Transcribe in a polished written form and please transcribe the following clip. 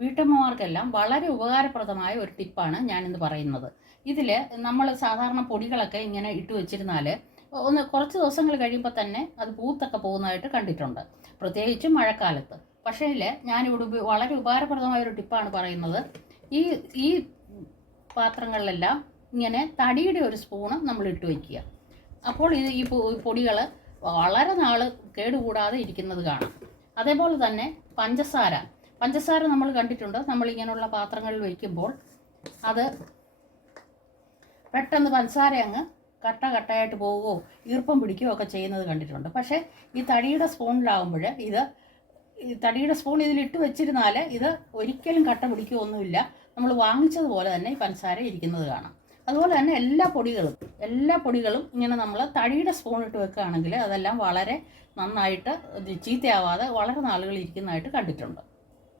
വീട്ടമ്മമാർക്കെല്ലാം വളരെ ഉപകാരപ്രദമായ ഒരു ടിപ്പാണ് ഞാനിന്ന് പറയുന്നത്. ഇതിൽ നമ്മൾ സാധാരണ പൊടികളൊക്കെ ഇങ്ങനെ ഇട്ട് വെച്ചിരുന്നാൽ കുറച്ച് ദിവസങ്ങൾ കഴിയുമ്പോൾ തന്നെ അത് പൂത്തൊക്കെ പോകുന്നതായിട്ട് കണ്ടിട്ടുണ്ട്, പ്രത്യേകിച്ച് മഴക്കാലത്ത്. പക്ഷേ ഞാനിവിടെ വളരെ ഉപകാരപ്രദമായ ഒരു ടിപ്പാണ് പറയുന്നത്. ഈ ഈ പാത്രങ്ങളിലെല്ലാം ഇങ്ങനെ തടിയുടെ ഒരു സ്പൂണ് നമ്മൾ ഇട്ട് വയ്ക്കുക. അപ്പോൾ ഈ പൊടികൾ വളരെ നാൾ കേടുകൂടാതെ ഇരിക്കുന്നത് കാണാം. അതേപോലെ തന്നെ പഞ്ചസാര നമ്മൾ കണ്ടിട്ടുണ്ട്. നമ്മളിങ്ങനെയുള്ള പാത്രങ്ങളിൽ വയ്ക്കുമ്പോൾ അത് പെട്ടെന്ന് പഞ്ചസാര അങ്ങ് കട്ടയായിട്ട് പോവുകയോ ഈർപ്പം പിടിക്കുകയോ ഒക്കെ ചെയ്യുന്നത് കണ്ടിട്ടുണ്ട്. പക്ഷേ ഈ തടിയുടെ സ്പൂണിലാവുമ്പോൾ ഈ തടിയുടെ സ്പൂൺ ഇതിലിട്ട് വെച്ചിരുന്നാൽ ഇത് ഒരിക്കലും കട്ട പിടിക്കുകയൊന്നുമില്ല. നമ്മൾ വാങ്ങിച്ചതുപോലെ തന്നെ ഈ പഞ്ചസാര ഇരിക്കുന്നത് കാണാം. അതുപോലെ തന്നെ എല്ലാ പൊടികളും ഇങ്ങനെ നമ്മൾ തടിയുടെ സ്പൂൺ ഇട്ട് വെക്കുകയാണെങ്കിൽ അതെല്ലാം വളരെ നന്നായിട്ട് ചീത്തയാവാതെ വളരെ നാളുകൾ ഇരിക്കുന്നതായിട്ട് കണ്ടിട്ടുണ്ട്.